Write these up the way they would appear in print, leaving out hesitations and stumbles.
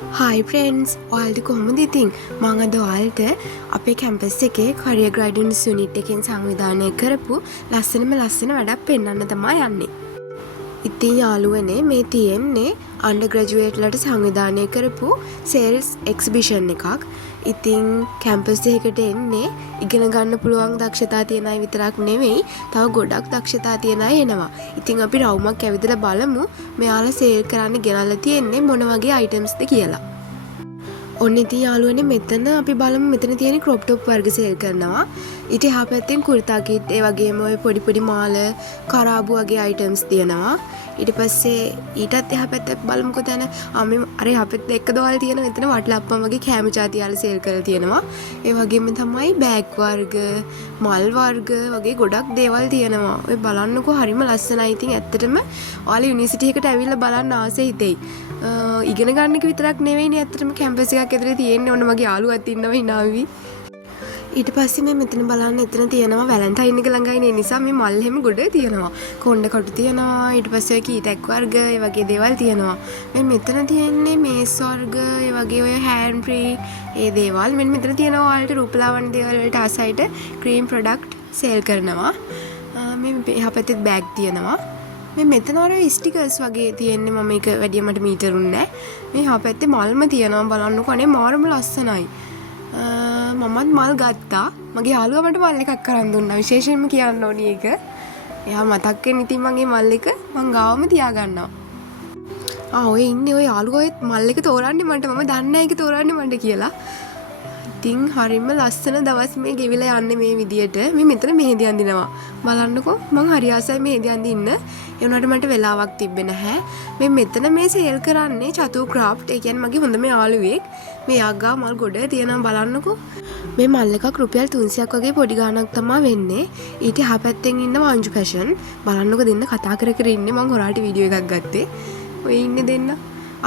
හයි friends ඔයාලට කොහොමද ඉතින් මම අද ඔයාලට අපේ කැම්පස් එකේ කරියර් ගයිඩන්ස් යුනිට් එකෙන් සංවිධානය කරපු ලස්සන වැඩක් පෙන්වන්න තමයි යන්නේ. ඉතින් යාළුවනේ මේ තියෙන්නේ අන්ඩර් ග්‍රැජුවේට්ලට සංවිධානය කරපු සේල්ස් එක්සිබිෂන් එකක්. ඉතින් කැම්පස් එකකට එන්නේ ඉගෙන ගන්න පුළුවන් දක්ෂතා තියෙන අය විතරක් නෙවෙයි තව ගොඩක් දක්ෂතා තියෙන අය එනවා. ඉතින් අපි රවුමක් ඇවිදලා බලමු මෙයාලා සේල් කරන්න ගෙනල්ලා තියෙන්නේ මොන වගේ අයිටම්ස්ද කියලා. ඔන්න ඉතින් යාළුවනේ මෙතන අපි බලමු මෙතන තියෙන ක්‍රොප් টොප් වර්ග සේල් කරනවා. ඊට එහා පැත්තෙන් කුර්තා කිට් ඒ වගේම ඔය පොඩි මාල කරාබු වගේ අයිටම්ස් තියෙනවා. ඊට පස්සේ ඊටත් එහා පැත්තේ බලමුකෝ දැන් අපි අර එහා පැත්තේ එක දවල් තියෙන මෙතන වටලප්පම් වගේ කෑම ಜಾති යාල සේල් කරලා තියෙනවා. ඒ වගේම තමයි බෑග් වර්ග, මල් වර්ග වගේ ගොඩක් දේවල් තියෙනවා. ඔය බලන්නකෝ හරිම ලස්සනයි. ඉතින් ඇත්තටම ඔයාලා යුනිවර්සිටි එකට ඇවිල්ලා බලන්න ආසෙ හිතෙයි. ඉගෙන ගන්න එක විතරක් නෙවෙයිනේ ඇත්තටම කැම්පස් එකක් ඇතුලේ තියෙන්නේ. ඔන්න මගේ යාළුවත් ඉන්නවා හිනාවි. ඊට පස්සේ මේ මෙතන බලන්න එතන තියෙනවා වැලන්ටයින් එක ළඟයිනේ නිසා මේ මල් හැම ගොඩ තියෙනවා. කොණ්ඩ කටු තියෙනවා. ඊට පස්සේ කීටැක් වර්ග ඒ වගේ දේවල් තියෙනවා. මේ මෙතන තියෙන්නේ මේස් වර්ග ඒ වගේ ඔය හෑන්ඩ් ෆ්‍රී ඒ දේවල්. මෙතන තියෙනවා ඔයාලට රූපලාවන්‍ය දේවල් වලට ආසයිට ක්‍රීම් ප්‍රොඩක්ට් සේල් කරනවා. මේ එහා පැත්තේ බෑග් තියෙනවා. මේ මෙතන අර ස්ටිකර්ස් වගේ තියෙන්නේ මම ඒක වැඩිය මට මීටරුන්නේ නැහැ. මේ එහා පැත්තේ මල්ම තියෙනවා බලන්නකෝ අනේ මාරම ලස්සනයි. මමත් මල් ගත්තා. මගේ යාළුවා මට මල් එකක් අරන් දුන්නා. විශේෂයෙන්ම කියන්න ඕනි ඒක. එයා මතක් වෙන ඉතින් මගේ මල් එක මං ගාවම තියාගන්නවා. ඔය ඉන්නේ ඔය යාළුවා ඔය මල් එක තෝරන්නේ මට. මම දන්නේ නැහැ ඒක තෝරන්නේ මට කියලා. ඉතින් හරිම ලස්සන දවස් මේ ගෙවිලා යන්නේ මේ විදියට. මේ මෙතන මෙහෙදි අඳිනවා. බලන්නකෝ මං හරි ආසයි මෙහෙදි අඳින්න. ඒ වුණාට මට වෙලාවක් තිබ්බේ නැහැ. මේ මෙතන මේ සේල් කරන්නේ චතු ක්‍රාෆ්ට්. ඒ කියන්නේ මගේ හොඳම යාළුවෙක්. මේ යාගා මල් ගොඩ තියෙනවා බලන්නකෝ. මේ මල් එකක් රුපියල් 300ක් වගේ පොඩි ගාණක් තමයි වෙන්නේ. ඊට එහා පැත්තෙන් ඉන්නවා අංජු ෆැෂන්. බලන්නකෝ දෙන්න කතා කර ඉන්නේ. මං හොරාට වීඩියෝ එකක් ගත්තේ. ඔය ඉන්නේ දෙන්න.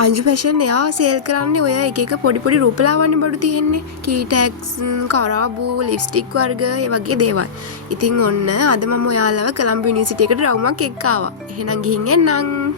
අංජු ෆැෂන් එයා සේල් කරන්නේ ඔය එක පොඩි රූපලාවන්‍ය බඩු තියෙන්නේ. කීටැක්ස්, කරාබු, ලිප්ස්ටික් වර්ග ඒ වගේ දේවල්. ඉතින් ඔන්න අද මම ඔයාලව කොළඹ යුනිවර්සිටි එකට රවුමක් එක්ක ආවා. එහෙනම් ගිහින් එන්නම්.